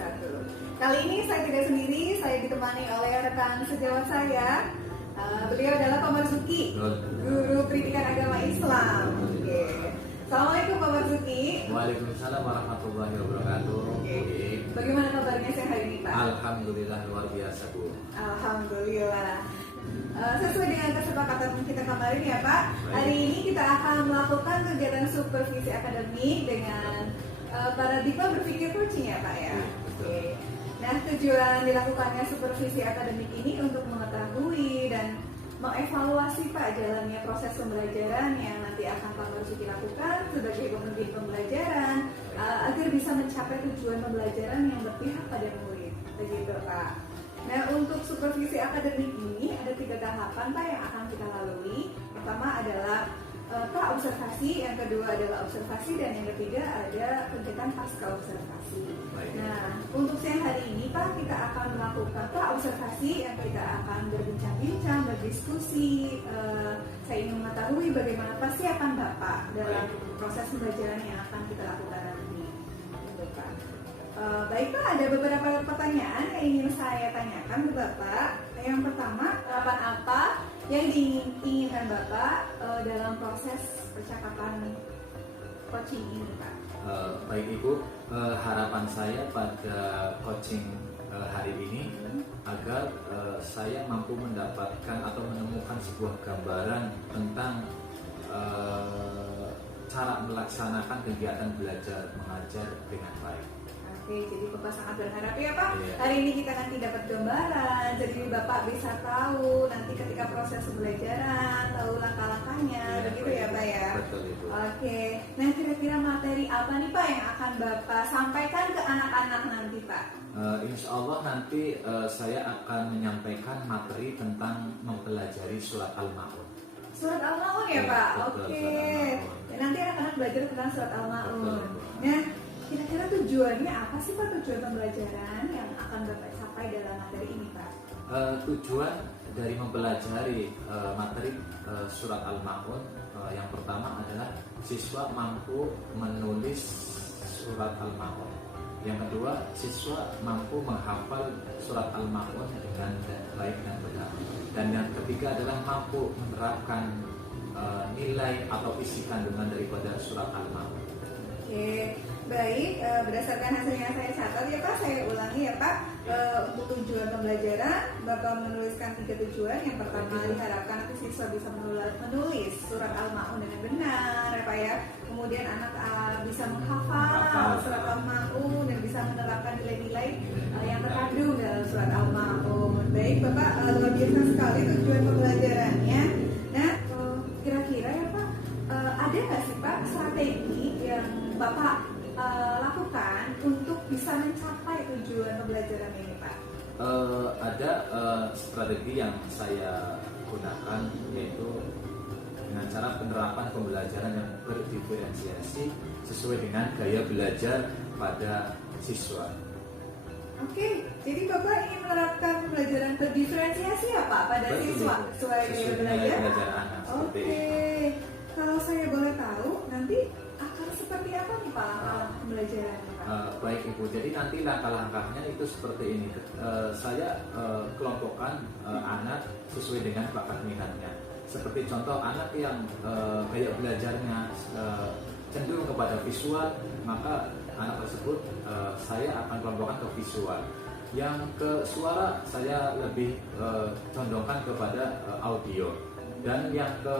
wabarakatuh. Kali ini saya tidak sendiri, saya ditemani oleh rekan sejawat saya. Beliau adalah Pak Marzuki, Guru Pendidikan Agama Islam. Oke. Assalamualaikum Pak Marzuki. Waalaikumsalam warahmatullahi wabarakatuh. Bagaimana kabarnya siang hari ini Pak? Alhamdulillah luar biasa Bu. Alhamdulillah. Sesuai dengan kesepakatan kita kemarin ya Pak, hari ini kita akan melakukan kegiatan supervisi akademik dengan paradigma berpikir coaching ya Pak ya. Oke. Nah, tujuan dilakukannya supervisi akademik ini untuk mengetahui dan mengevaluasi Pak jalannya proses pembelajaran yang nanti akan Pak Marzuki lakukan sebagai pemimpin pembelajaran agar bisa mencapai tujuan pembelajaran yang berpihak pada murid. Begitu Pak. Nah, untuk supervisi akademik ini ada 3 tahapan Pak yang akan kita lalui. Pertama adalah pra-observasi, yang kedua adalah observasi, dan yang ketiga ada kegiatan pasca observasi. Nah, untuk siang hari ini Pak, kita akan melakukan pra-observasi yang kita akan berbincang-bincang, berdiskusi. Saya ingin mengetahui bagaimana persiapan Bapak dalam proses pembelajaran yang akan kita lakukan nanti. Bapak. Baik Pak, ada beberapa pertanyaan yang ingin saya tanyakan ke Bapak. Yang pertama, harapan apa yang diinginkan Bapak dalam proses percakapan coaching ini Pak? Baik Ibu, harapan saya pada coaching hari ini agar saya mampu mendapatkan atau menemukan sebuah gambaran tentang cara melaksanakan kegiatan belajar mengajar dengan baik. Oke, jadi Bapak sangat berharap ya Pak, hari ini kita nanti dapat gambaran, jadi Bapak bisa tahu nanti ketika proses pembelajaran, tahu langkah-langkahnya, begitu ya Pak ya? Betul Ibu. Oke, nah kira-kira materi apa nih Pak yang akan Bapak sampaikan ke anak-anak nanti Pak? Insya Allah nanti saya akan menyampaikan materi tentang mempelajari surat Al-Ma'un. Surat Al-Ma'un ya Pak? Oke, ya, nanti anak-anak belajar tentang surat Al-Ma'un. Nah, kira-kira tujuannya apa sih Pak, tujuan pembelajaran yang akan Bapak capai dalam materi ini Pak? Tujuan dari mempelajari materi surat Al-Ma'un yang pertama adalah siswa mampu menulis surat Al-Ma'un. Yang kedua, siswa mampu menghafal surat Al-Ma'un dengan baik dan benar. Dan yang ketiga adalah mampu menerapkan nilai atau isi kandungan daripada surat Al-Ma'un. Oke, baik, berdasarkan hasil yang saya catat ya Pak, saya ulangi ya Pak. Untuk tujuan pembelajaran, Bapak menuliskan 3 tujuan. Yang pertama, diharapkan nanti siswa bisa menulis surat Al-Ma'un dengan benar ya Pak ya. Kemudian anak bisa menghafal surat Al-Ma'un dan bisa menerapkan nilai-nilai yang terkandung dalam surat Al-Ma'un. Baik Bapak, luar biasa sekali tujuan pembelajarannya. Nah, kira-kira ya Pak, ada nggak sih Pak strategi yang Bapak lakukan untuk bisa mencapai tujuan pembelajaran ini Pak? Ada strategi yang saya gunakan, yaitu dengan cara penerapan pembelajaran yang berdiferensiasi sesuai dengan gaya belajar pada siswa. Oke, jadi Bapak ingin menerapkan pembelajaran berdiferensiasi ya Pak pada siswa sesuai gaya belajar anak. Oke, kalau saya boleh tahu nanti akan seperti apa nih Pak langkah pembelajaran Pak? Baik Ibu, jadi nanti langkah-langkahnya itu seperti ini. Saya kelompokkan anak sesuai dengan bakat minatnya. Seperti contoh anak yang gaya belajarnya cenderung kepada visual, maka anak tersebut saya akan kelompokkan ke visual. Yang ke suara saya lebih condongkan kepada audio. Dan yang ke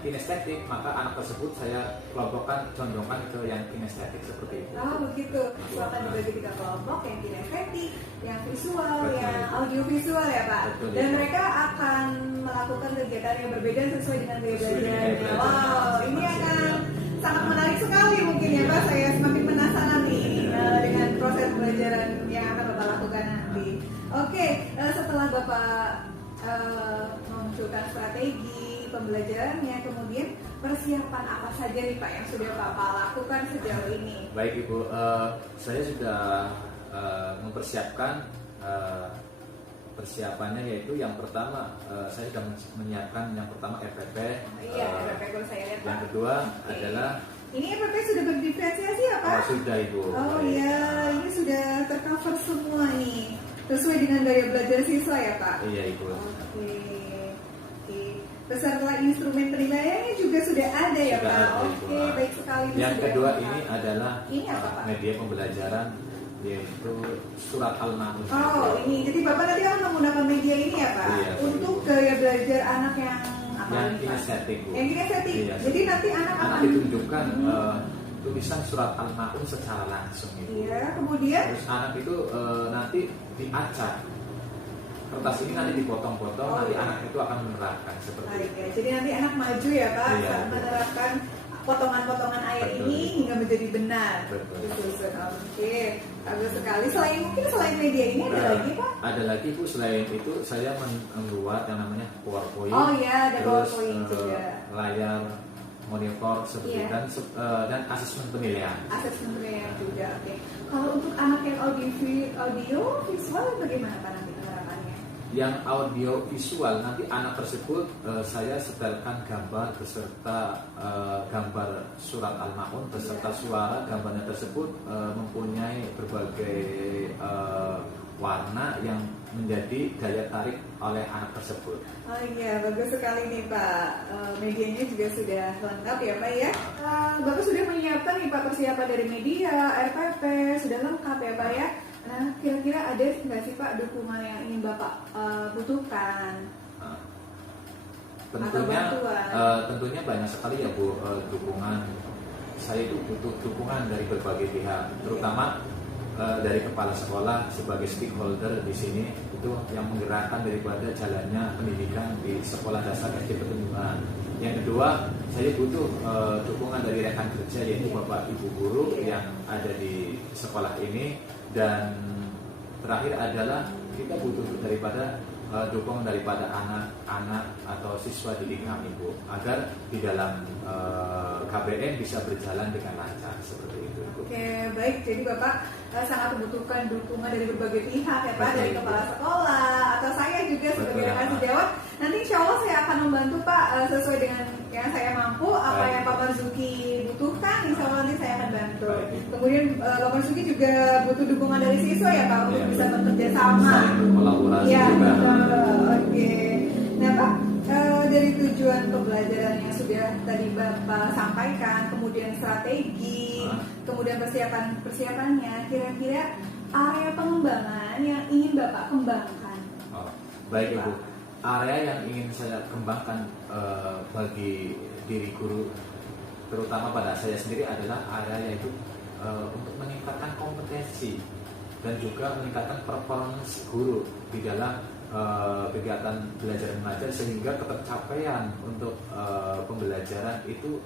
kinestetik, maka anak tersebut saya kelompokkan condongkan ke yang kinestetik seperti itu. Oh begitu, akan dibagi 3 kelompok, yang kinestetik, yang visual, yang audiovisual ya Pak. Betul, dan ya. mereka akan melakukan kegiatan yang berbeda sesuai dengan gaya belajarnya. Wow, ini akan sangat menarik sekali mungkin ya Pak. Saya semakin penasaran nih dengan proses pembelajaran yang akan Bapak lakukan nanti. Oke, setelah Bapak memunculkan strategi pembelajarannya, kemudian persiapan apa saja nih Pak yang sudah Bapak lakukan sejauh ini? Baik Ibu, saya sudah mempersiapkan persiapannya, yaitu yang pertama saya sudah menyiapkan yang pertama RPP. Iya, RPP kalau saya lihat Pak. Yang kedua adalah Ini EPP sudah berdiferensiasi ya Pak? Oh, sudah Ibu. Oh iya, ini sudah tercover semua nih. Sesuai dengan gaya belajar siswa ya Pak? Iya Ibu. Oke. Beserta instrumen penilaiannya juga sudah ada ya Sudah Pak? ada, Ibu. Oke, baik sekali. Yang Sudah kedua lengkap. ini adalah Ini apa, Pak? media pembelajaran, yaitu surat Al-Ma'un. Oh ini, jadi Bapak nanti akan menggunakan media ini ya Pak? Iya, Untuk gaya belajar anak yang apa Yang nih, Pak? kinestetik Bu. Yang kinestetik. Iya, Jadi nanti anak anak akan ditunjukkan tulisan surat Al-Ma'un secara langsung itu. Iya, kemudian Terus anak itu nanti diacak. Kertas ini nanti dipotong-potong, Oh, nanti iya. anak itu akan menerapkan seperti baik itu. ya. Jadi nanti anak maju ya Pak, Iya, saat betul. menerapkan potongan-potongan air Betul. ini hingga menjadi benar. Betul. Disusun. Oke, bagus sekali. Selain media ini ada lagi Pak? Ada lagi Bu, selain itu saya membuat yang namanya PowerPoint. Oh iya, ada terus, PowerPoint juga. layar monitor seperti Iya. dan asesmen penilaian. Asesmen penilaian juga. Oke. Kalau untuk anak yang audio visual bagaimana Pak nanti penerapannya? Yang audio visual nanti anak tersebut saya setelkan gambar beserta gambar surat Al-Ma'un beserta Iya. suara. Gambarnya tersebut mempunyai berbagai warna yang menjadi daya tarik oleh anak tersebut. Oh iya, bagus sekali nih Pak. Medianya juga sudah lengkap ya Pak ya. Bapak sudah menyiapkan nih Pak persiapan dari media, RPP, sudah lengkap ya Pak ya. Nah, kira-kira ada nggak sih Pak dukungan yang ingin Bapak butuhkan? Nah, Atau bantuan? tentunya banyak sekali ya Bu dukungan. Saya itu butuh dukungan dari berbagai pihak, terutama dari kepala sekolah sebagai stakeholder di sini itu yang menggerakkan daripada jalannya pendidikan di sekolah dasar SD Petunjungan. Yang kedua, saya butuh dukungan dari rekan kerja yaitu Bapak Ibu guru yang ada di sekolah ini, dan terakhir adalah kita butuh daripada dukungan daripada anak-anak atau siswa didik kami Bu, agar di dalam KBM bisa berjalan dengan lancar seperti itu. Oke, baik. Jadi Bapak sangat membutuhkan dukungan dari berbagai pihak ya Pak, Betul. dari kepala sekolah atau saya juga sebagai Betul, rekan Pak. sejawat. Nanti insya Allah saya akan membantu Pak sesuai dengan yang saya mampu. Apa Baik. yang Pak Marzuki butuhkan, insya Allah nanti saya akan bantu. Baik. Kemudian Pak Marzuki juga butuh dukungan dari siswa ya Pak untuk Ya, bisa betul. bekerja sama. Saling berkolaborasi Iya, juga. betul. Oke. Nah Pak, dari tujuan pembelajaran yang sudah tadi Bapak sampaikan, kemudian strategi, kemudian persiapannya, kira-kira area pengembangan yang ingin Bapak kembangkan. Oh, baik Ibu. Area yang ingin saya kembangkan bagi diri guru, terutama pada saya sendiri, adalah area yaitu untuk meningkatkan kompetensi dan juga meningkatkan performance guru di dalam kegiatan belajar mengajar, sehingga ketercapaian untuk pembelajaran itu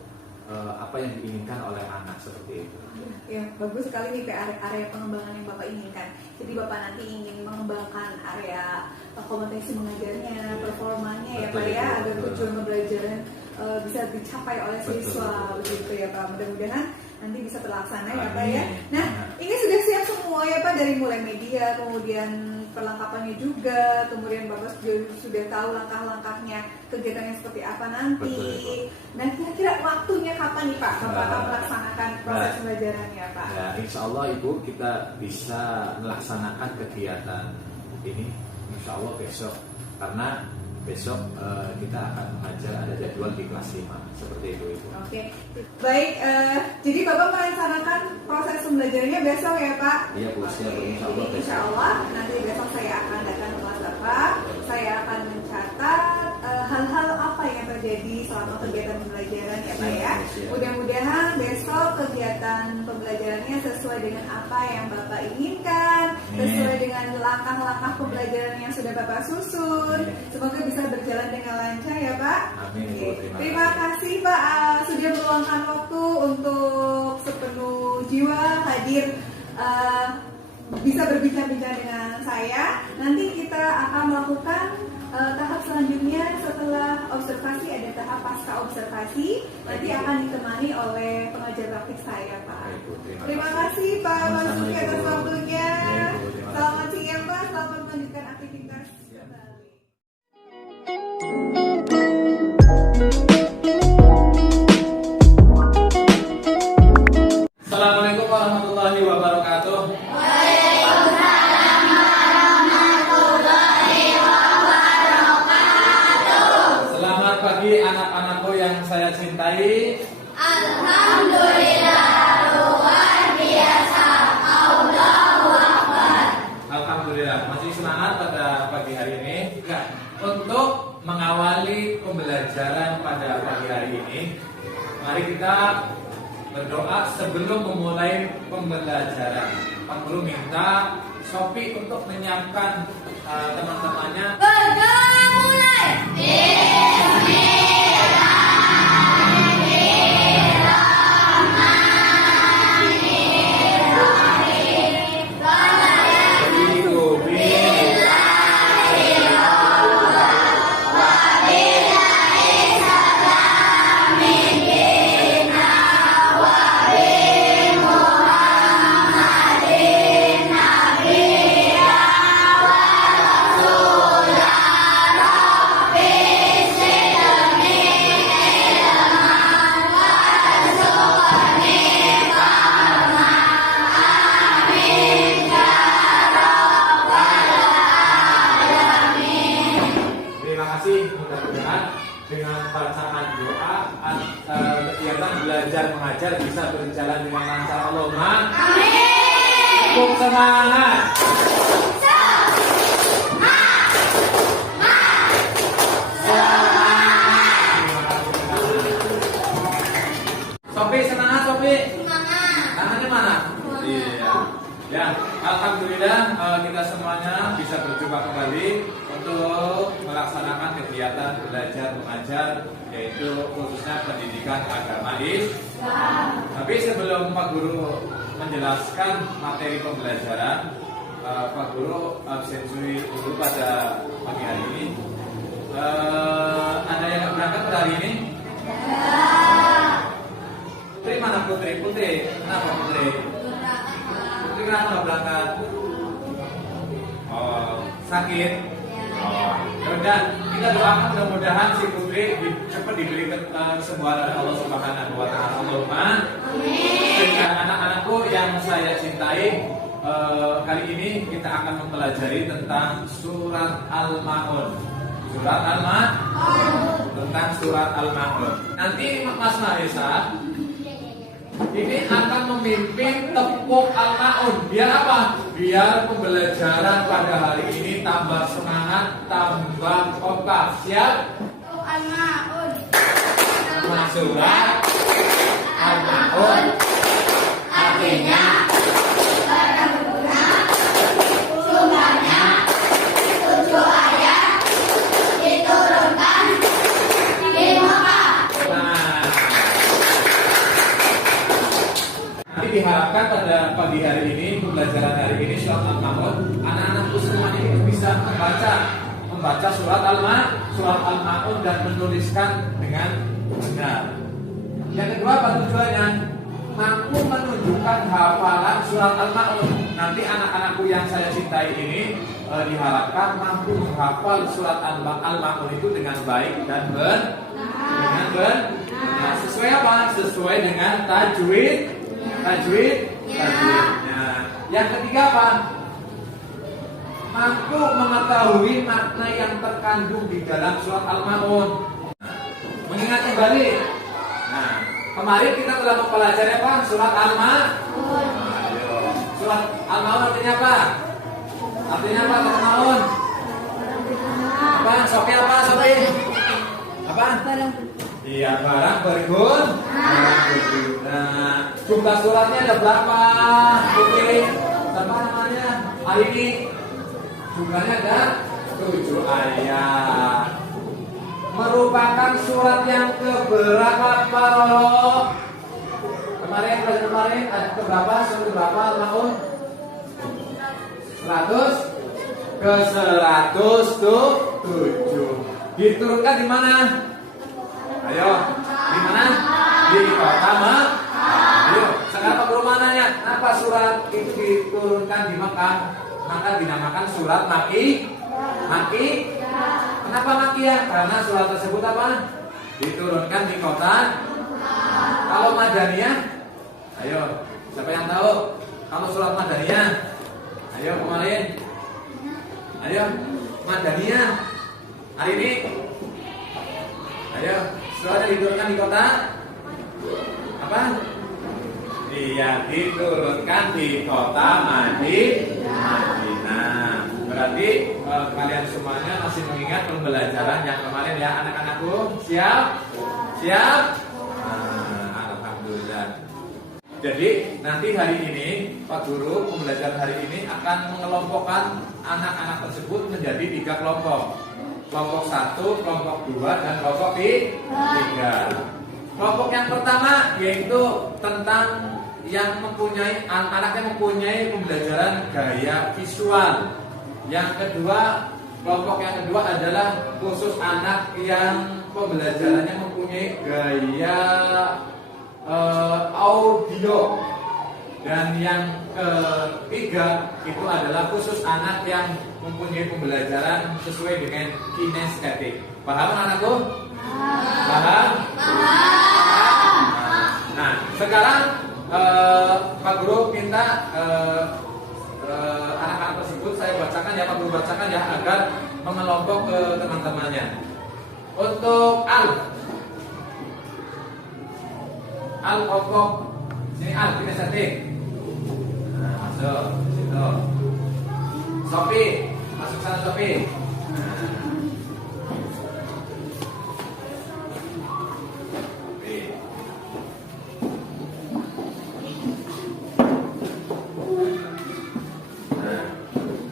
apa yang diinginkan oleh anak seperti itu. Ya, bagus sekali nih area pengembangan yang Bapak inginkan. Jadi Bapak nanti ingin mengembangkan area kompetensi mengajarnya, performanya ya Pak Betul, ya, betul, agar betul. tujuan pembelajaran bisa dicapai oleh Betul, siswa, betul. begitu ya Pak. Mudah-mudahan nanti bisa terlaksana ya Pak ya. Amin. Nah, ini sudah siap semua ya Pak, dari mulai media, kemudian perlengkapannya juga, kemudian Bapak sudah tahu langkah-langkahnya, kegiatannya seperti apa nanti. Betul, Nah, kira-kira waktunya kapan nih Pak Bapak akan Nah, melaksanakan proses nah. pembelajarannya Pak? Ya, insya Allah Ibu, kita bisa melaksanakan kegiatan ini insya Allah besok, karena besok kita akan mengajar, ada jadwal di kelas 5 seperti itu Ibu. Oke, baik. Jadi Bapak merencanakan proses pembelajarannya besok ya Pak? Iya Bu, siap Bu, insya Allah Jadi besok. insya Allah nanti besok saya akan datang ke kelas Bapak. Saya akan mencatat hal-hal apa yang terjadi selama kegiatan pembelajaran ya Pak ya. Siap. Mudah-mudahan besok kegiatan pembelajarannya sesuai dengan apa yang Bapak inginkan, sesuai dengan langkah-langkah pembelajaran yang sudah Bapak susun. Semoga bisa berjalan dengan lancar ya Pak. Amin Bu, Oke. terima Terima kasih Pak sudah meluangkan waktu untuk sepenuh jiwa hadir bisa berbincang-bincang dengan saya. Nanti kita akan melakukan tahap selanjutnya setelah observasi, ada tahap pasca observasi. Nanti Baik, Ibu. akan ditemani oleh pengajar praktik saya Pak. Baik, Bu, Terima kasih Pak Sama-sama, Marzuki atas Ibu. waktunya. Baik, Bu, terima kasih. Selamat siang Pak, selamat melanjutkan aktivitas. Ya. Kembali. berdoa sebelum memulai pembelajaran. Pak Guru minta Sophie untuk menyiapkan teman-temannya. Berdoa mulai. Mudah-mudahan dengan bacaan doa kegiatan belajar mengajar bisa berjalan dengan lancar. Allahumma amin. Cukup semangat. Sophie, semangat Sophie. Tangannya mana? Iya. Ya, alhamdulillah kita semuanya bisa berjumpa kembali untuk melaksanakan kegiatan belajar mengajar, yaitu khususnya pendidikan agama Islam. Tapi sebelum Pak Guru menjelaskan materi pembelajaran, Pak Guru absensi dulu pada pagi hari ini. Ada yang berangkat pada hari ini? Putri mana Putri? Putri, kenapa Putri? Putri kenapa nggak berangkat? Oh, sakit? Oh, yaudah, kita doakan mudah-mudahan si Putri cepat diberi kesembuhan oleh Allah Subhanahu wa Ta'ala. Allahumma amin. Dan anak-anakku yang saya cintai, kali ini kita akan mempelajari tentang surat Al-Ma'un. Surat Al-Ma'un. Tentang surat Al-Ma'un. Nanti Mas Mahesa ini akan memimpin tepuk Al-Ma'un. Biar apa? Biar pembelajaran pada hari ini tambah semangat, tambah kompak. Siap? Tepuk Al-Ma'un. Surat Al-Ma'un Artinya berguna, jumlahnya 7 ayat, diturunkan di Mekah. Nanti diharapkan pada pagi hari ini, pembelajaran hari ini surat Al-Ma'un, anak-anakku semuanya itu bisa membaca surat Al-Ma'un dan menuliskan dengan benar. Yang kedua, apa tujuannya? Mampu menunjukkan hafalan surat Al-Ma'un. Nanti anak-anakku yang saya cintai ini diharapkan mampu menghafal surat Al-Ma'un itu dengan baik dan benar. Sesuai apa? Sesuai dengan tajwid. Nah, yang ketiga apa? Mampu mengetahui makna yang terkandung di dalam surat Al-Ma'un. Mengingat kembali. Nah, kemarin kita telah mempelajari apa? Surat Al-Ma'un. Surat Al-Ma'un artinya apa? Artinya apa? Al-Ma'un. Apa? Sopi apa? Sopi? Apa? Iya, barang berguna. Nah, jumlah suratnya ada berapa? Oke, apa namanya? Hari ini jumlahnya ada 7 ayat. Merupakan surat yang keberapa, Pak Roro? Kemarin ada keberapa? Surat keberapa Al-Ma'un? 100 ke 107. Diturunkan di mana? Ayo, di mana? Di kota Mekah. Ayo, sekarang Pak Guru mananya? Apa surat itu diturunkan di Mekah? Maka dinamakan surat Maki. Kenapa Maki ya? Karena surat tersebut apa? Diturunkan di kota. Kalau Madaniyah? Ayo, siapa yang tahu? Kalau surat Madaniyah? Ayo kemarin. Ayo, Madaniyah. Hari ini. Ayo, suratnya diturunkan di kota apa? Iya, diturunkan di kota Madinah. Berarti kalian semuanya masih mengingat pembelajaran yang kemarin ya anak-anakku? Siap? Siap? Alhamdulillah. Jadi nanti hari ini Pak Guru pembelajaran hari ini akan mengelompokkan anak-anak tersebut menjadi 3 kelompok. Kelompok 1, kelompok 2, dan kelompok 3. Kelompok yang pertama yaitu tentang yang mempunyai anak yang mempunyai pembelajaran gaya visual. Yang kedua, kelompok yang kedua adalah khusus anak yang pembelajarannya mempunyai gaya audio. Dan yang ketiga itu adalah khusus anak yang mempunyai pembelajaran sesuai dengan kinestetik. Paham anak-anakku? Paham? Nah, sekarang Pak Guru minta anak-anak tersebut saya bacakan ya, Pak Guru bacakan ya agar mengelompok ke teman-temannya. Untuk Al kelompok sini Al kinestetik. Nah, masuk situ. Sopi, masuk sana Sopi.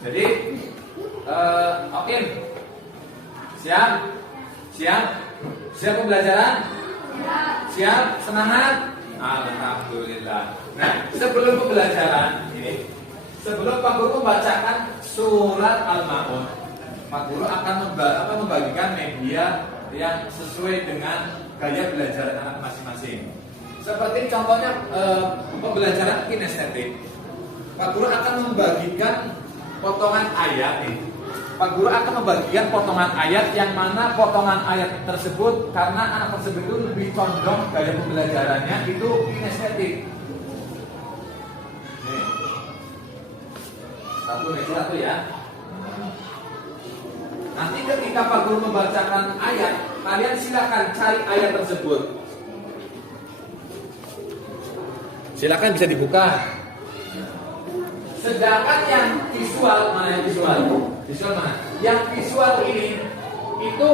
Jadi, Oke, siap, siap pembelajaran, siap, semangat. Alhamdulillah. Nah, sebelum pembelajaran ini, sebelum Pak Guru membacakan surat Al-Maun, Pak Guru akan membagikan media yang sesuai dengan gaya belajar anak masing-masing. Seperti contohnya pembelajaran kinestetik, Pak Guru akan membagikan potongan ayat nih. Pak Guru akan membagikan potongan ayat yang mana potongan ayat tersebut karena anak tersebut itu lebih condong gaya pembelajarannya itu kinestetik. Nih. Satu ya. Nanti ketika Pak Guru membacakan ayat, kalian silakan cari ayat tersebut. Silakan bisa dibuka. Sedangkan yang visual, mana yang visual? Visual mana? Yang visual ini itu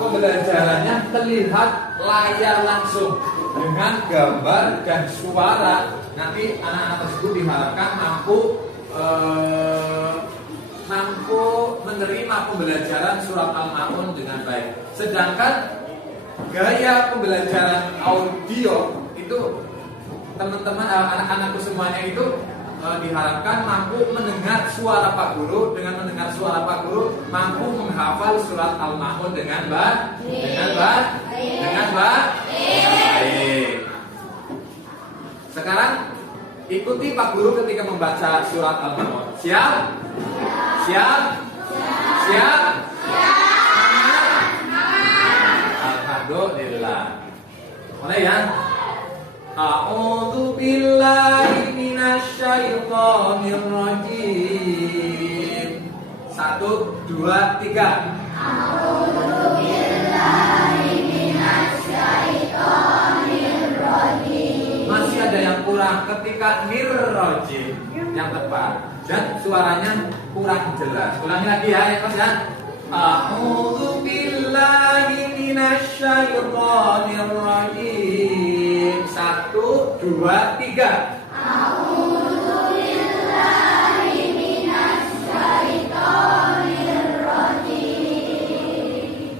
pembelajarannya terlihat layar langsung dengan gambar dan suara. Nanti anak-anak tersebut diharapkan mampu menerima pembelajaran surat Al-Maun dengan baik. Sedangkan gaya pembelajaran audio itu teman-teman anak-anakku semuanya itu diharapkan mampu mendengar suara Pak Guru. Dengan mendengar suara Pak Guru mampu menghafal surat Al-Maun dengan baik. Sekarang ikuti Pak Guru ketika membaca surat Al-Maun. Siap? Alhamdulillah. Mulai ya. A'udzu billahi minasyaitonir rajim. 1, 2, 3. A'udzu billahi minasyaitonir rajim. Masih ada yang kurang ketika nirrajim yang tepat dan suaranya kurang jelas. Ulangi lagi ya, Mas ya. A'udzu billahi minasyaitonir rajim. 1, 2, 3. A'udzu billahi minasyaitonir rajim.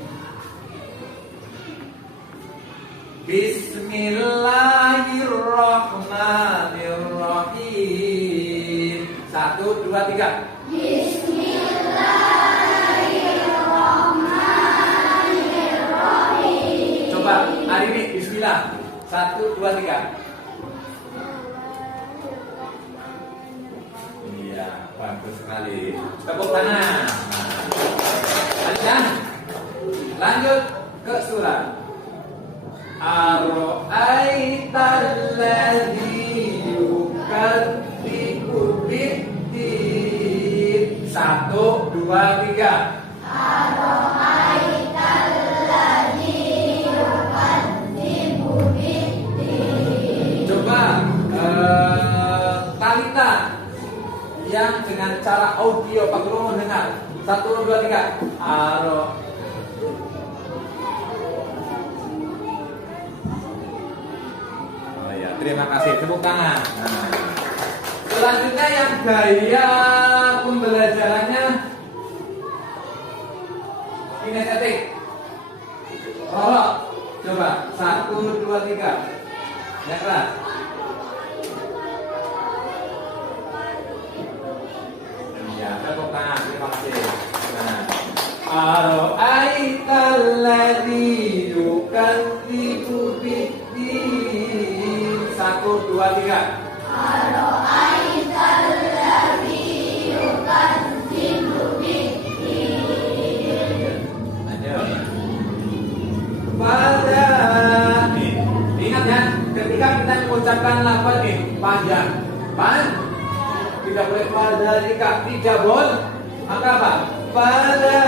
Bismillahirrahmanirrahim. 1, 2, 3. Bismillahirrahmanirrahim. Coba hari ini bismillah. 1, 2, 3. Iya, bagus sekali. Tepuk tangan. Lanjut ke surat. Ara'aital ladzi yukadzibu biddin. 1, 2, 3. Ara'aital ladzi yukadzibu biddin. Coba Talita yang dengan cara audio Pak Guru mendengar. 1, 2, 3. terima kasih. Tepuk tangan. Nah. Selanjutnya yang gaya pembelajarannya kinestetik. Roro, coba 1, 2, 3. Ya keras. Ya, tepuk tangan. Terima kasih. Nah. Ara'aital ladzi yukadzibu biddin. 1, 2, 3. Ara'aital ladzi yukadzibu biddin. Lanjut. Pada nih, ingat ya, ketika kita mengucapkan lafaz nih panjang, tidak boleh pada jika tidak boleh, maka apa? Pada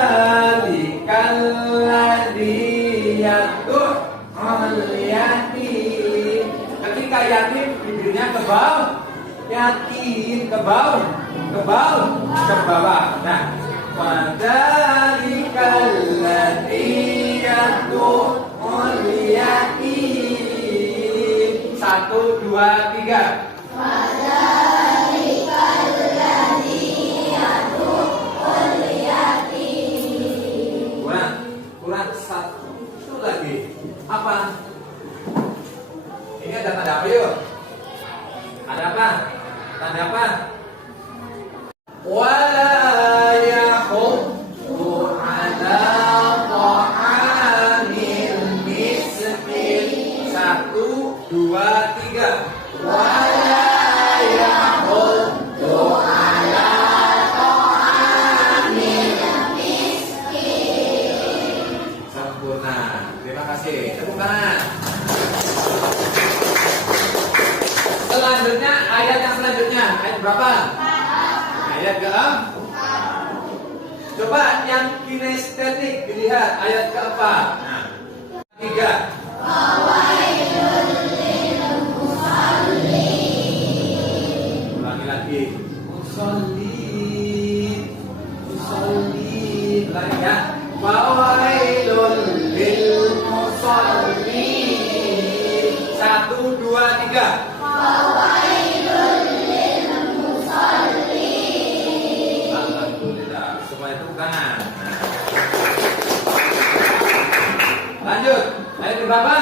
dikaladiyatu yatim. Ketika yatim bibirnya ke bawah, yatim ke bawah, ke bawah. Nah, pada dikaladiyatu yatim. 1, 2, 3. Kurang satu lagi. Apa? Ini ada tanda apa yuk? Ada apa? Tanda apa? Wala yahuddu ala ta'amil miskin. 1, 2, 3. Wala yahuddu ala ta'amil miskin. Sempurna. Terima kasih. Tepuk tangan. Selanjutnya ayat yang selanjutnya. Ayat berapa? Ayat ke-4. Coba yang kinestetik dilihat ayat ke-4. Nah, 3. Ulangi lagi. Musolli. Lagi ya. Fawailul lil musallin. 1, 2, 3. Alhamdulillah. Semua itu tangan. Lanjut. Ayat berapa?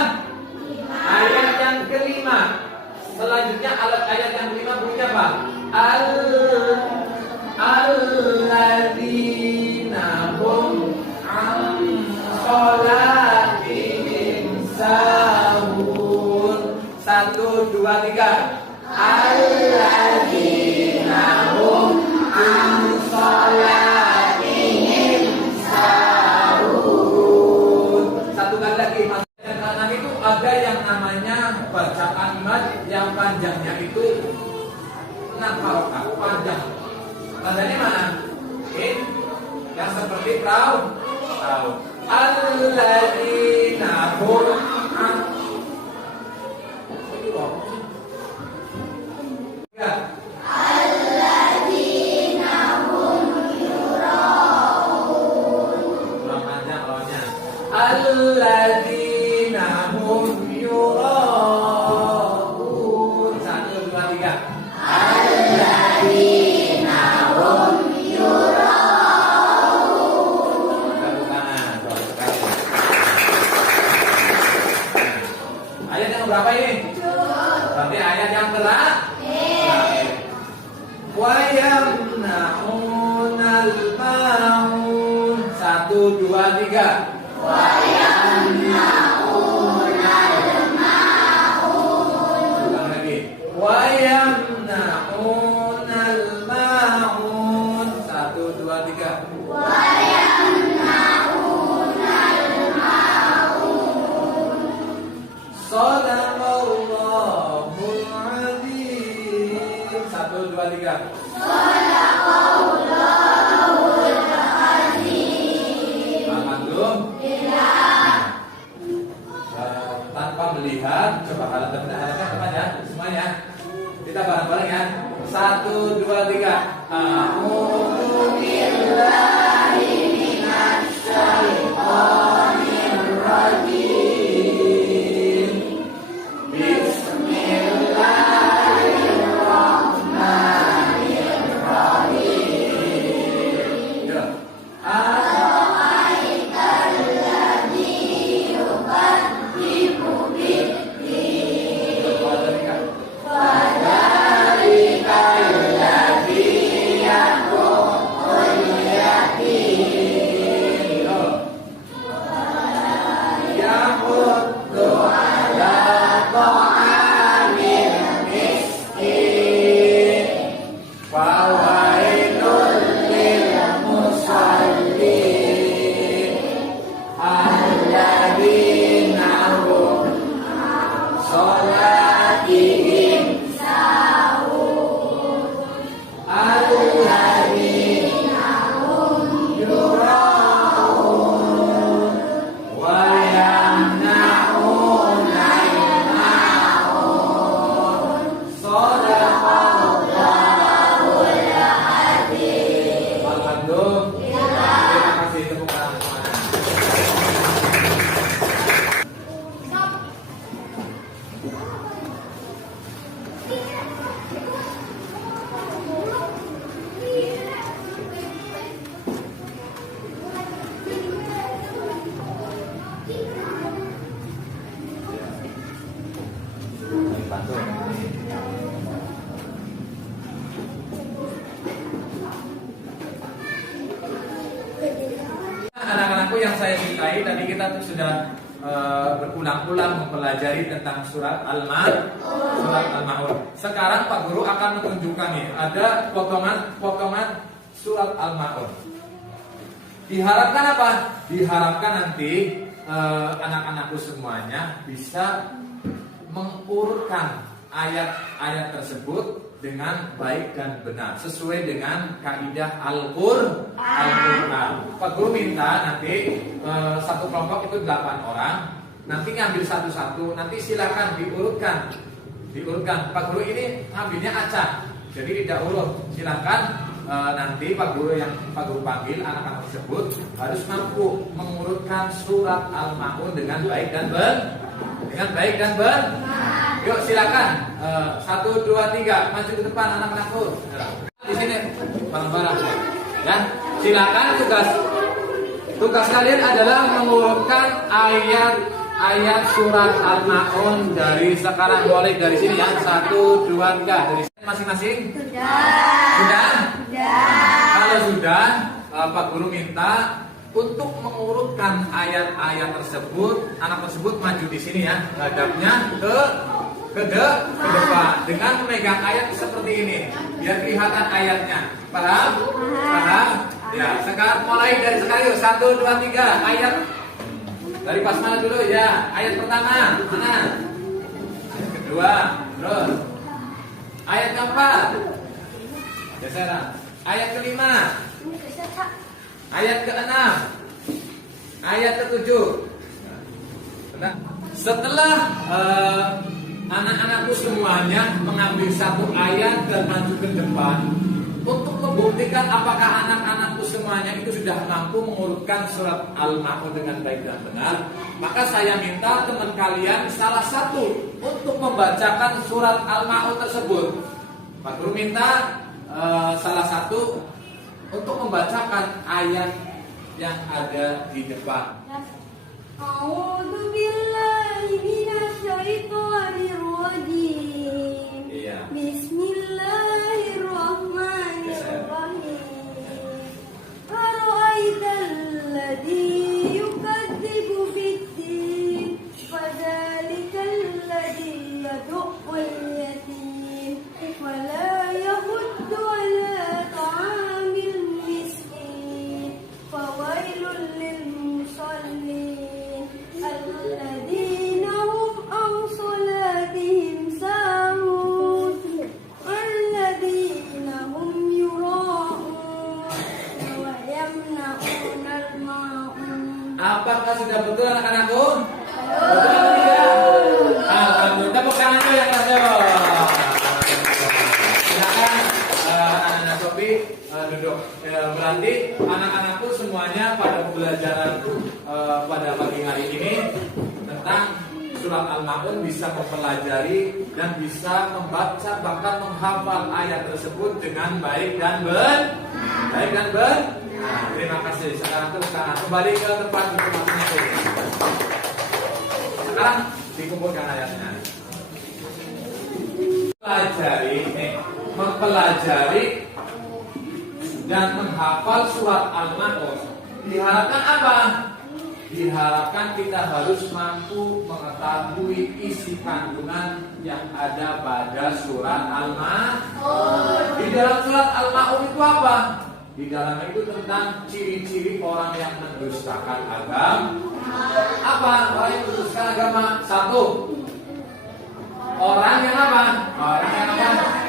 Ayat yang kelima. Selanjutnya ayat yang kelima bunyinya apa? Alladzina hum an sholatihim sahun. 1, 2, 3. Alladzina hum an sholatihim sahun. Satu kali lagi. Dan itu ada yang namanya bacaan mad yang panjangnya itu 6 harokat panjang. Tandanya mana? Yang seperti perahu. Alladzina hum an. Alladzina hum yura'un. Kurang panjang lawannya. Alladzina hum yura'un. 1, 2, 3. Alladzina hum yura'un. Tepuk tangan. Bagus sekali. Ayat yang berapa ini? Berarti ayat yang terakhir. Wa yamna'unal ma'un. 1, 2, 3. Wa yamna'unal ma'un. Ulang lagi. Wa yamna'unal ma'un. 1, 2, 3. Wa yamna'unal ma'un. Shadaqallahul adzim. 1, 2, 3. Shadaqallahul azim. Paham belum? Tidak. Tanpa melihat, coba kalau terdengarkan teman ya, semuanya. Kita bareng-bareng ya. 1, 2, 3. A'udzu billahi minasy syaithanir rajim. Bismillah. yang saya cintai, tadi kita tuh sudah berulang-ulang mempelajari tentang surat Al-Maun. Sekarang Pak Guru akan menunjukkan nih, ada potongan surat Al-Maun. Diharapkan apa? Diharapkan nanti anak-anakku semuanya bisa mengurutkan ayat-ayat tersebut dengan baik dan benar sesuai dengan kaidah Al-Qur'an. Pak Guru minta nanti satu kelompok itu 8 orang, nanti ngambil satu-satu, nanti silakan diurutkan. Pak Guru ini ngambilnya acak, jadi tidak urut. Silakan nanti Pak Guru panggil anak-anak tersebut harus mampu mengurutkan surat Al-Maun dengan baik dan benar. Yuk silakan, 1, 2, 3, maju ke depan anak-anakku. Di sini bareng-bareng ya. Silakan, tugas kalian adalah mengurutkan ayat surat Al-Maun dari sekarang, mulai dari sini ya. 1, 2, 3 dari masing-masing. Sudah? Kalau sudah, Pak Guru minta untuk mengurutkan ayat-ayat tersebut, anak tersebut maju di sini ya, hadapnya ke depan dengan memegang ayat seperti ini, biar kelihatan ayatnya. Paham? Ya, sekarang mulai dari sekarang yuk. 1, 2, 3 ayat. Dari pas mana dulu ya? Ayat pertama mana? Ayat kedua, terus ayat keempat. Geseran. Ayat kelima. Ayat ke-6. Ayat ke-7. Setelah anak-anakku semuanya mengambil satu ayat dan maju ke depan untuk membuktikan apakah anak-anakku semuanya itu sudah mampu mengurutkan surat Al-Maun dengan baik dan benar, maka saya minta teman kalian salah satu untuk membacakan surat Al-Maun tersebut. Pak Guru minta salah satu untuk membacakan ayat yang ada di depan. A'udzu billahi minasy syaithanir rajim. Iya. Bismillahirrahmanirrahim. Ara'aital ladzi yukadzibu bid-din, fadzalikal ladzi yad'ul yatim wa la yahuddu 'ala ta'amil miskin, fawailul lil musallin alladzina hum an salatihim sahun alladzina hum yura'un wa yamna'unal ma'un. Apakah sudah betul anak-anakku? Betul atau tidak? Alhamdulillah. Tepuk tangan dulu yang keras. Silakan anak-anak Sofi duduk. Berarti anak-anakku semuanya pada pembelajaran pada pagi hari ini tentang surat Al-Maun bisa mempelajari dan bisa membaca bahkan menghafal ayat tersebut dengan baik dan benar. Terima kasih. Sekarang terus kembali ke tempat duduk masing-masing. Sekarang dikumpulkan ayatnya. Mempelajari dan menghafal surat Al-Maun. Diharapkan apa? Diharapkan kita harus mampu mengetahui isi kandungan yang ada pada surat Al-Maun. Di dalam surat Al-Maun itu apa? Di dalam itu tentang ciri-ciri orang yang mendustakan agama. Apa orang yang mendustakan agama? 1. Orang yang apa? Orang yang apa?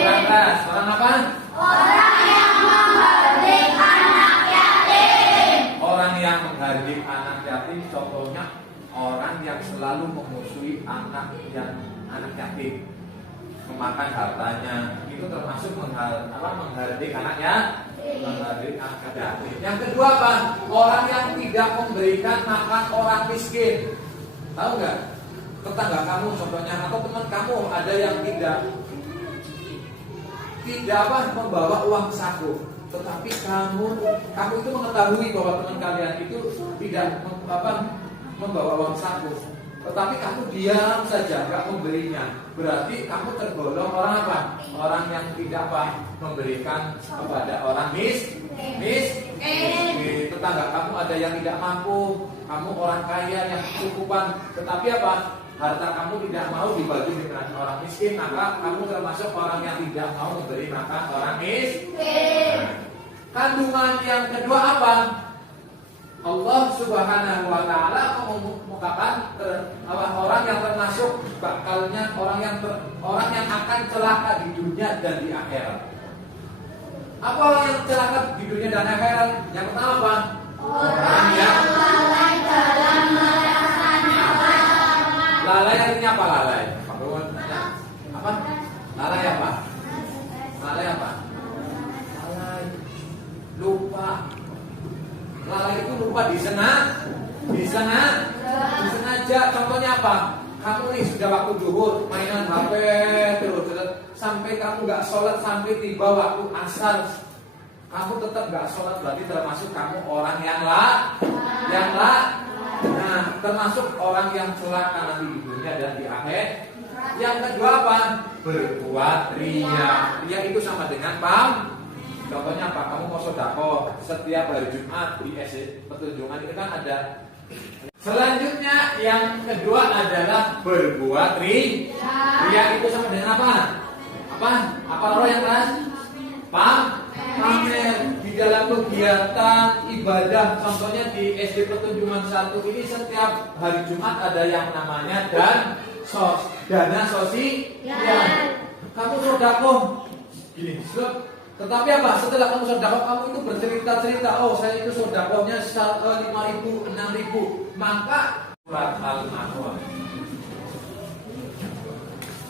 Kurang keras. Orang apa? Orang yang menghardik anak yatim. Orang yang menghardik anak yatim, contohnya orang yang selalu memusuhi anak yatim, memakan hartanya, itu termasuk menghardik anaknya, menghardik anak yatim. Yang kedua apa? Orang yang tidak memberikan makan orang miskin. Tahu nggak? Tetangga kamu contohnya atau teman kamu ada yang tidak membawa uang saku, tetapi kamu itu mengetahui bahwa teman kalian itu tidak membawa uang saku. tetapi kamu diam saja, nggak memberinya, berarti kamu tergolong orang apa? Orang yang tidak apa? Memberikan kepada orang miskin. Tetangga kamu ada yang tidak mampu, kamu orang kaya yang kecukupan, tetapi apa? Harta kamu tidak mau dibagi dengan orang miskin, maka kamu termasuk orang yang tidak mau memberi makan orang miskin. Kandungan yang kedua apa? Allah Subhanahu wa taala mengumpulkan orang yang termasuk bakalnya orang yang akan celaka di dunia dan di akhirat. Apa orang yang celaka di dunia dan akhirat? Yang pertama apa? Orang yang lalai dalam melaksanakan. Lalai artinya apa lalai? Apa? Lalai apa? Lalai apa? Lalai. Lupa. Lalai itu lupa disengaja. Contohnya apa? Kamu nih sudah waktu zuhur mainan HP terus sampai kamu nggak sholat sampai tiba waktu asar, kamu tetap nggak sholat, berarti termasuk kamu orang yang termasuk orang yang celaka nanti di dunia dan di akhir. Yang kedua apa? Berbuat ria. Ria itu sama dengan contohnya apa? Kamu mau sedekah setiap hari Jumat di petunjungan itu kan ada. Selanjutnya yang kedua adalah berbuat ria. Ria itu sama dengan apa? Apa roh yang keras? Pamer di dalam kegiatan ibadah. Contohnya di SD Petunjungan 1 ini setiap hari Jumat ada yang namanya dana sosial. Kamu sedekah gini, tetapi apa? Setelah kamu sedekah, kamu itu bercerita-cerita, oh saya itu sedekahnya 5.000, 6.000. Maka surat Al-Ma'un.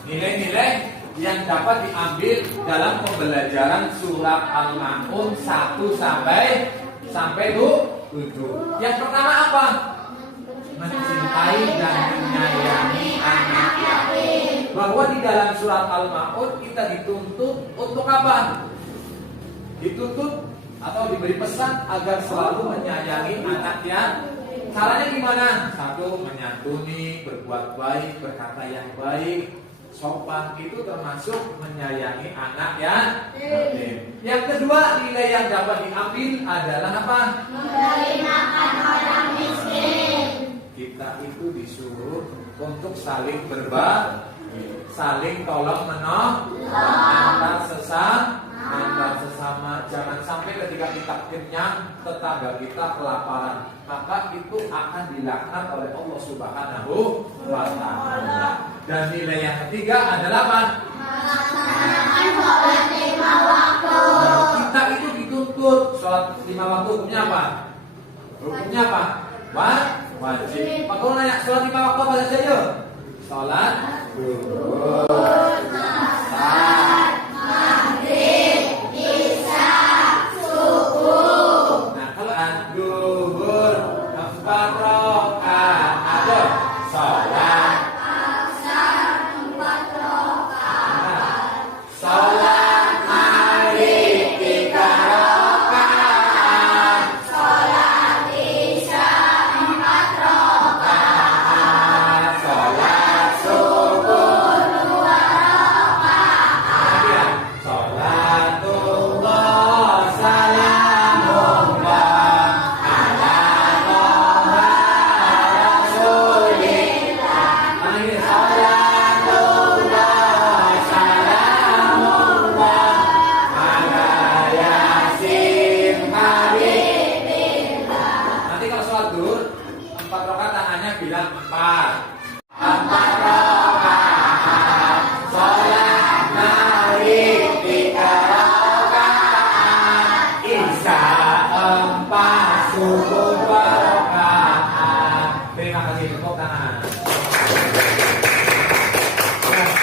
Nilai-nilai yang dapat diambil dalam pembelajaran surat Al-Ma'un 1 sampai 7. Yang pertama apa? Mencintai dan menyayangi anak yatim. Bahwa di dalam surat Al-Ma'un kita dituntut untuk apa? Dituntut atau diberi pesan agar selalu menyayangi anak yatim. Caranya gimana? 1. Menyantuni, berbuat baik, berkata yang baik, sopan, itu termasuk menyayangi anak yatim. Yang kedua, nilai yang dapat diambil adalah apa? Memberi makan orang miskin. Kita itu disuruh untuk saling berbagi, saling tolong menolong antar sesama. Jangan sampai ketika kita kenyang tetangga kita kelaparan, maka itu akan dilaknat oleh Allah Subhanahu wa taala. Dan nilai yang ketiga adalah apa? Melaksanakan sholat 5 waktu. Kita itu dituntut sholat 5 waktu. Hukumnya apa? Hukumnya apa? Wajib. Pak kalau nanya sholat 5 waktu apa saja yuk? Sholat zuhur, asar, maghrib, isya, subuh. Nah kalau zuhur 4 rakaat, sholat asar 4 rakaat, sholat maghrib 3 rakaat, sholat isya 4 rakaat, sholat subuh 2 rakaat. Sholatullah salamullah ala toha rasulillah. Sholatullah salamullah ala yasin habibillah. Nanti kalau sholat zuhur 4 rakaat tangannya bilang 4 rakaat. Sholat maghrib 3 rakaat, isya 4, subuh 2 rakaat. Terima kasih, tepuk tangan. Nah,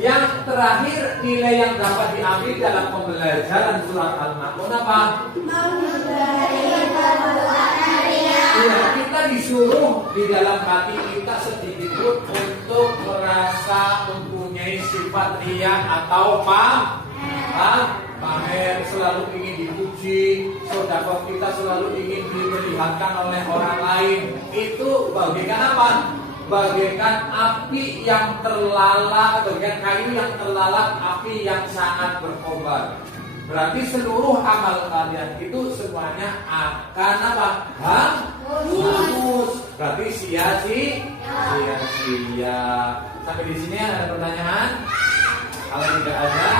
yang terakhir nilai yang dapat diambil dalam pembelajaran surat Al-Ma'un apa? Ya, kita disuruh di dalam hati kita sedikit pun untuk merasa mempunyai sifat ria atau pamer, selalu ingin dipuji, sedekah kita selalu ingin diperlihatkan oleh orang lain. Itu bagaikan apa? bagaikan api yang terlalap, bagaikan kayu yang terlalap, api yang sangat berkobar. Berarti seluruh amal kalian itu semuanya akan apa? Hangus. Berarti sia-sia. Sampai di sini ada pertanyaan? Kalau tidak ada,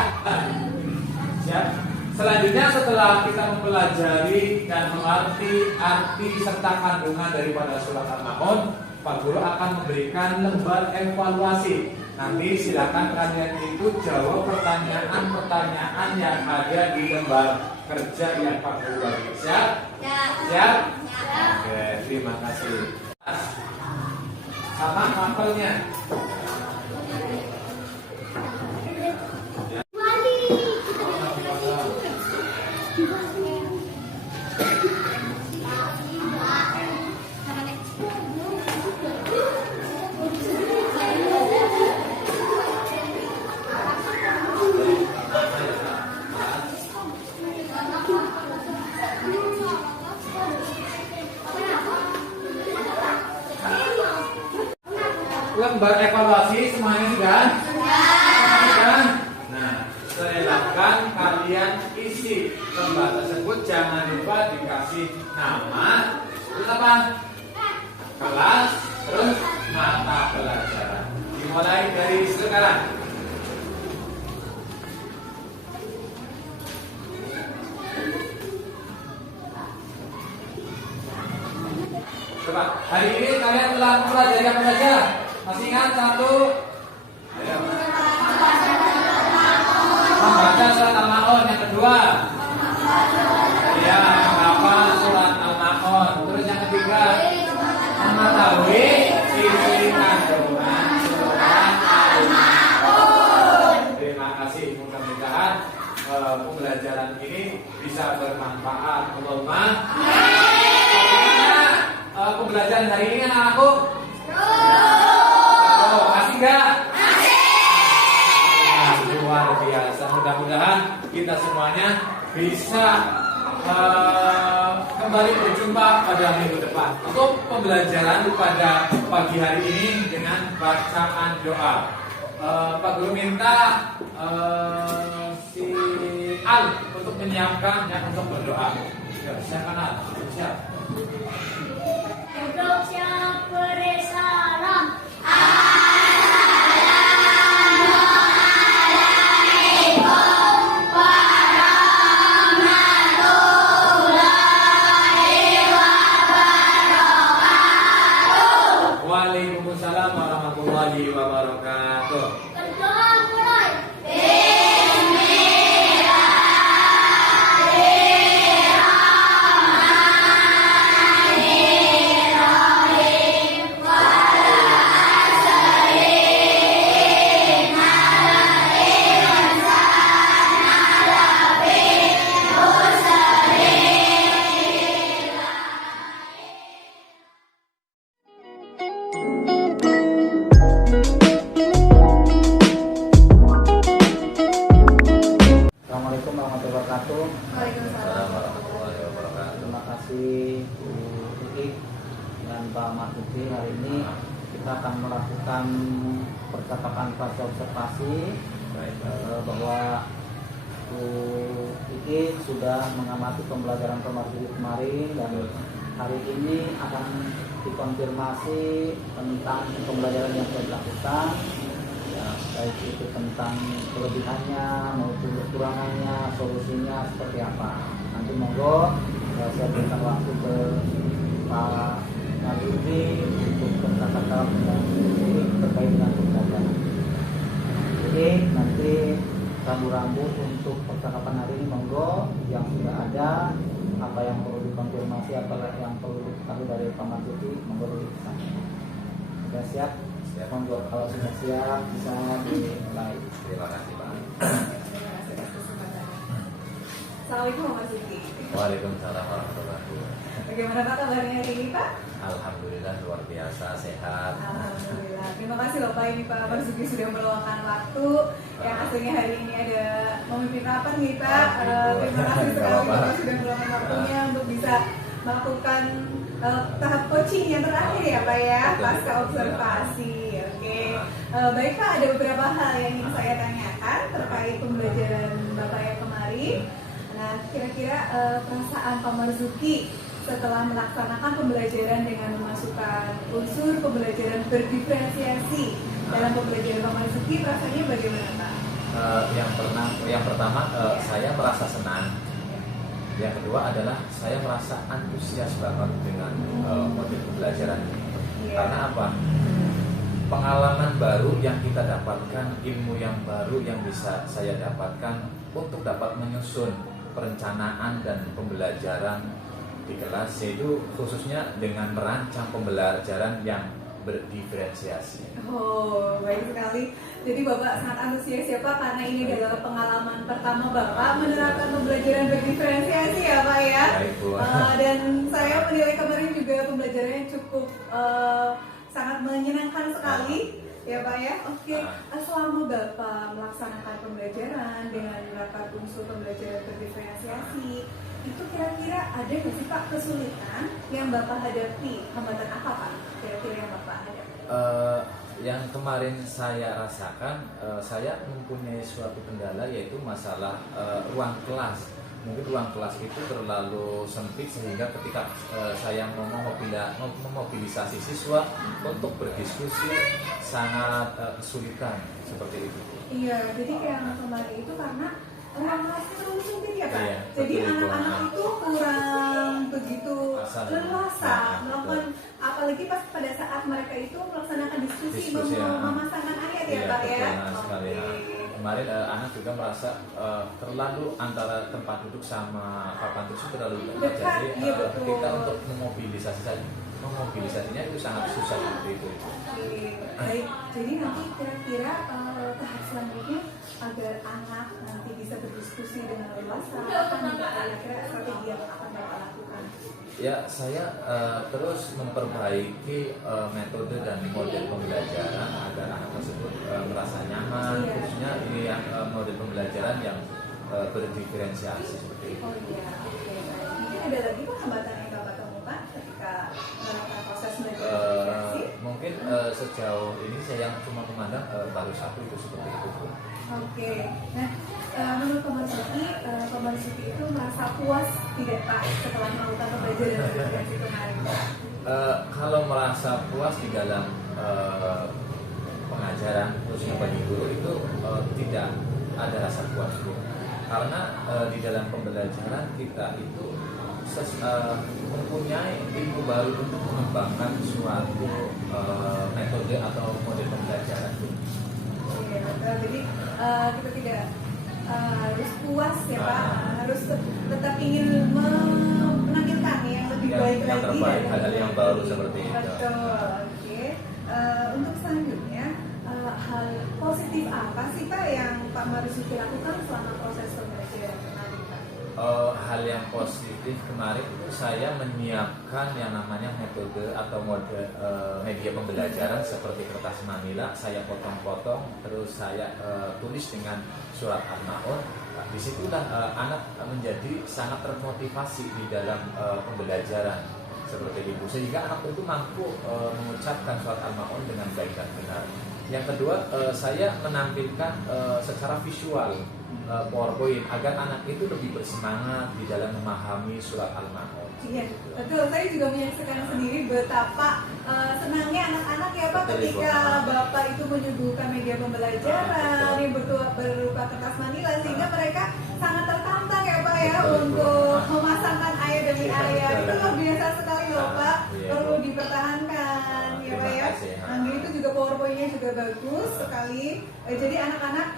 siap. Selanjutnya setelah kita mempelajari dan mengerti arti serta kandungan daripada surat Al-Maun, Pak Guru akan memberikan lembar evaluasi. Nanti silakan kalian itu jawab pertanyaan-pertanyaan yang ada di lembar kerja yang Pak Guru bagi. Siap? Siap? Oke, terima kasih. Sama mapelnya. Lembar evaluasi semuanya sudah? Sudah. Nah, silakan kalian isi lembar tersebut. Jangan lupa dikasih nama, terus apa? Kelas, terus mata pelajaran. Dimulai dari sekarang. Coba, hari ini kalian telah mempelajari apa saja? Masih ingat satu? Membaca surat Al-Maun. Yang kedua? Ya, menghafal surat Al-Maun. Terus yang ketiga? Mengetahui isi kandungan surat Al-Maun. Terima kasih. Mudah-mudahan pembelajaran ini bisa bermanfaat. Allahumma pembelajaran hari ini anak-anakku? Masih enggak? Masih. Luar biasa. Mudah-mudahan kita semuanya bisa kembali berjumpa pada minggu depan untuk pembelajaran pada pagi hari ini dengan bacaan doa. Pak Guru minta si Al untuk menyiapkan yang untuk berdoa. Ya, silakan Al. Siap. Untuk siap bersalam. Waalaikumsalam warahmatullahi wabarakatuh. Berdoa mulai. Assalamualaikum warahmatullahi wabarakatuh. Waalaikumsalam. Terima kasih Bu Iki dan Pak Marzuki. Hari ini kita akan melakukan percakapan fase observasi bahwa Bu Iki sudah mengamati pembelajaran Pak Marzuki kemarin dan hari ini akan dikonfirmasi tentang pembelajaran yang sudah dilakukan. Ya, baik itu tentang kelebihannya maupun kekurangannya, solusinya seperti apa. Nanti monggo saya berikan waktu ke Pak Marzuki untuk berkata-kata terkait dengan pembelajaran. Jadi nanti rambu-rambu untuk percakapan hari ini monggo yang sudah ada, apa yang perlu dikonfirmasi, apa yang perlu diketahui dari Pak Marzuki, monggo disampaikan. Sudah siap? Siap. Monggo, kalau sudah siap bisa dimulai. Terima kasih Pak. Assalamualaikum Mas Zuki. Waalaikumsalam warahmatullahi wabarakatuh. Bagaimana Pak kabarnya hari ini Pak? Alhamdulillah luar biasa sehat. Alhamdulillah. Terima kasih loh Pak, ini Pak Marzuki sudah meluangkan waktu yang aslinya hari ini ada memimpin rapat nih Pak. Terima kasih sekali Bapak sudah meluangkan waktunya untuk bisa melakukan tahap coaching yang terakhir ya Pak ya, Betul. pasca observasi. Oke. Baik Pak, ada beberapa hal yang ingin saya tanyakan terkait pembelajaran Bapak yang kemarin. Nah, kira-kira perasaan Pak Marzuki setelah melaksanakan pembelajaran dengan memasukkan unsur pembelajaran berdiferensiasi dalam pembelajaran Pak Marzuki, rasanya bagaimana Pak? Yang pertama saya merasa senang. Yang kedua adalah saya merasa antusias banget dengan model pembelajaran ini. Iya. Karena apa? Pengalaman baru yang kita dapatkan, ilmu yang baru yang bisa saya dapatkan untuk dapat menyusun perencanaan dan pembelajaran di kelas, yaitu khususnya dengan merancang pembelajaran yang berdiferensiasi. Oh, baik sekali. Jadi Bapak sangat antusias ya Pak, karena ini adalah pengalaman pertama Bapak menerapkan pembelajaran berdiferensiasi ya Pak ya. Baik, Bu. Dan saya menilai kemarin juga pembelajarannya cukup sangat menyenangkan sekali ya Pak ya. Oke, selama Bapak melaksanakan pembelajaran dengan menerapkan unsur pembelajaran berdiferensiasi, itu kira-kira ada nggak sih Pak kesulitan yang Bapak hadapi? Hambatan apa Pak kira-kira yang Bapak hadapi? Yang kemarin saya rasakan, saya mempunyai suatu kendala, yaitu masalah ruang kelas. Mungkin ruang kelas itu terlalu sempit sehingga ketika saya mau memobilisasi siswa untuk berdiskusi sangat kesulitan seperti itu. Iya, jadi kayak anak kemarin itu karena ruang kelasnya terlalu sempit ya Pak. Iya, Jadi betul, anak-anak itu kurang begitu leluasa Nah, melakukan, apalagi pas pada saat mereka itu melaksanakan diskusi ya. memasangkan ayat ya Iya, Pak ya. betul, sekali. Oke. Kemarin anak juga merasa terlalu antara tempat duduk sama papan tulis terlalu dekat. Dekat, Jadi iya, betul. kita untuk memobilisasinya itu sangat susah seperti itu. Oke, baik. Jadi nanti kira-kira tahap selanjutnya agar anak nanti bisa berdiskusi dengan leluasa, apa nih Pak kira-kira strategi yang akan Bapak lakukan? Ya, saya terus memperbaiki metode dan model pembelajaran agar anak tersebut merasa nyaman. Iya. Khususnya ini yang model pembelajaran yang berdiferensiasi seperti itu. Oh iya, oke baik. Mungkin ada lagi Pak hambatan yang Bapak temukan ketika melakukan proses belajar diferensiasi? Mungkin sejauh ini saya yang cuma memandang baru satu itu seperti itu. Oke, nah menurut Pak Marzuki itu merasa puas tidak Pak setelah melakukan pembelajaran diferensiasi kemarin? Kalau merasa puas di dalam pengajaran khususnya bagi guru itu tidak ada rasa puas, Bu. Karena di dalam pembelajaran kita itu mempunyai ilmu baru untuk mengembangkan suatu metode atau model pembelajaran. Iya, betul. Jadi kita tidak harus puas ya Pak, harus tetap ingin menampilkan yang lebih baik yang lagi terbaik, dari hal-hal yang baru seperti itu. Betul. Oke. Untuk selanjutnya, hal positif apa sih Pak yang Pak Marzuki lakukan selama proses pembelajaran kemarin Pak? Hal yang positif kemarin itu saya menyiapkan yang namanya metode atau mode media pembelajaran seperti kertas manila, saya potong-potong, terus saya tulis dengan surat Al-Maun. Disitulah anak menjadi sangat termotivasi di dalam pembelajaran seperti itu, sehingga anak itu mampu mengucapkan surat Al-Maun dengan baik dan benar. Yang kedua, saya menampilkan secara visual PowerPoint agar anak itu lebih bersemangat di dalam memahami surat Al-Maun. Iya, betul. Saya juga menyaksikan sendiri betapa senangnya anak-anak ya Pak Betul, ketika Ibu. Bapak itu menyuguhkan media pembelajaran yang berupa kertas manila, sehingga mereka sangat tertantang ya Pak ya Betul, untuk Ibu. memasangkan ayat demi Iya, ayat. betul. Itu luar biasa sekali loh Pak, Iya, perlu Bu. dipertahankan ya Terima Pak ya. kasih. Nah, itu juga PowerPoint-nya juga bagus sekali. Jadi anak-anak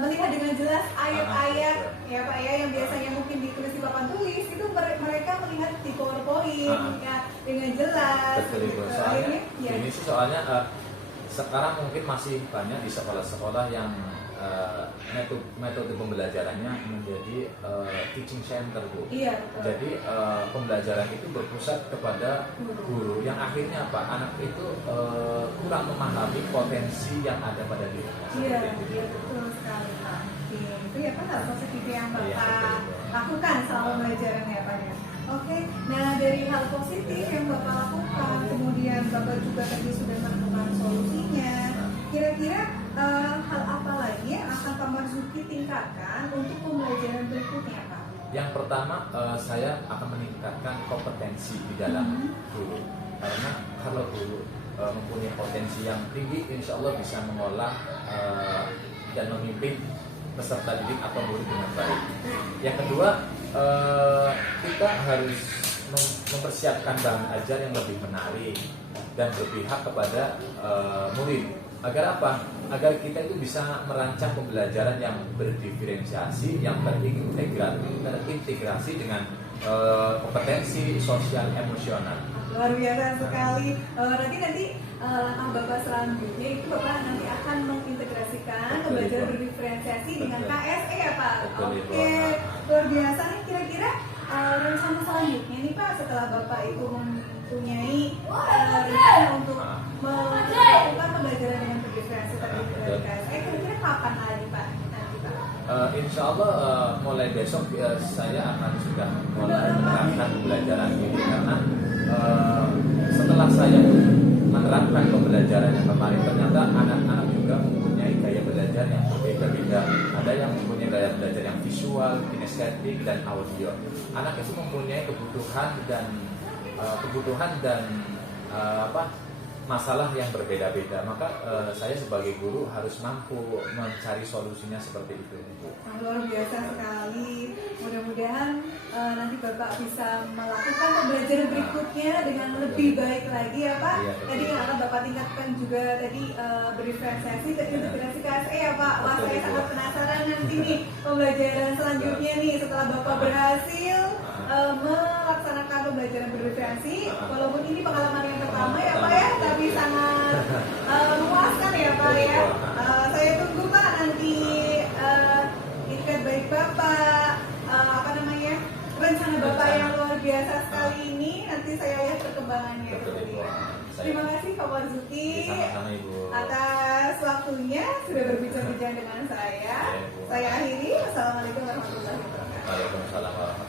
melihat dengan jelas ayat-ayat ya Pak ya yang biasanya mungkin ditulis di papan tulis, itu mereka melihat di PowerPoint ya dengan jelas. Betul, Ibu. Gitu. Soalnya Akhirnya, ya. ini sih soalnya sekarang mungkin masih banyak di sekolah-sekolah yang metode pembelajarannya menjadi teaching center, Bu. Iya, betul. Jadi pembelajaran itu berpusat kepada guru, yang akhirnya apa, anak itu kurang memahami potensi yang ada pada dirinya. Iya, Seperti itu. iya betul sekali Pak. Oke, itu ya Pak hal positif yang Iya, Bapak betul. lakukan selama pembelajaran ya Pak ya. Oke, nah dari hal positif yang Bapak lakukan, kemudian Bapak juga tadi sudah menemukan solusinya. Kira-kira hal apa lagi yang akan Pak Marzuki tingkatkan untuk pembelajaran berikutnya, Pak? Yang pertama, saya akan meningkatkan kompetensi di dalam guru. Karena kalau guru mempunyai potensi yang tinggi, insya Allah bisa mengolah dan memimpin peserta didik atau murid dengan baik. Yang kedua, kita harus mempersiapkan bahan ajar yang lebih menarik dan berpihak kepada murid. Agar apa? Agar kita itu bisa merancang pembelajaran yang berdiferensiasi, yang terintegrasi dengan kompetensi sosial emosional. Luar biasa sekali. Nanti langkah Bapak selanjutnya itu Bapak nanti akan mengintegrasikan pembelajaran berdiferensiasi dengan KSE ya Pak. Oke, luar biasa nih. Kira-kira rencana selanjutnya nih Pak, setelah Bapak itu mempunyai rencana untuk melakukan pembelajaran dengan berdiferensiasi terdiri dari KSE, kira-kira kapan lagi Pak? Nanti Pak? Insya Allah mulai besok saya akan sudah mulai menerapkan pembelajaran ini karena setelah saya menerapkan pembelajaran yang kemarin ternyata anak-anak juga mempunyai gaya belajar yang berbeda-beda. Ada yang mempunyai gaya belajar yang visual, kinestetik, dan audio. Anak itu mempunyai kebutuhan dan masalah yang berbeda-beda. Maka saya sebagai guru harus mampu mencari solusinya seperti itu. Luar biasa sekali. Mudah-mudahan nanti Bapak bisa melakukan pembelajaran berikutnya dengan lebih baik lagi ya Pak. Iya, Tadi yang akan Bapak tingkatkan juga tadi berdiferensiasi dan integrasi KSE ya Pak. Wah, saya sangat penasaran nanti nih pembelajaran selanjutnya nih setelah Bapak berhasil melaksanakan pembelajaran berdiferensiasi. Walaupun ini pengalaman yang pertama ya Pak ya, tapi sangat memuaskan ya Pak ya. Saya tunggu Pak nanti itikat baik Bapak, rencana Bapak yang luar biasa sekali ini. Nanti saya lihat perkembangannya. Terima kasih Pak Marzuki atas waktunya sudah berbincang-bincang dengan saya. Saya akhiri. Wassalamualaikum warahmatullahi wabarakatuh. Waalaikumsalam warahmatullahi wabarakatuh.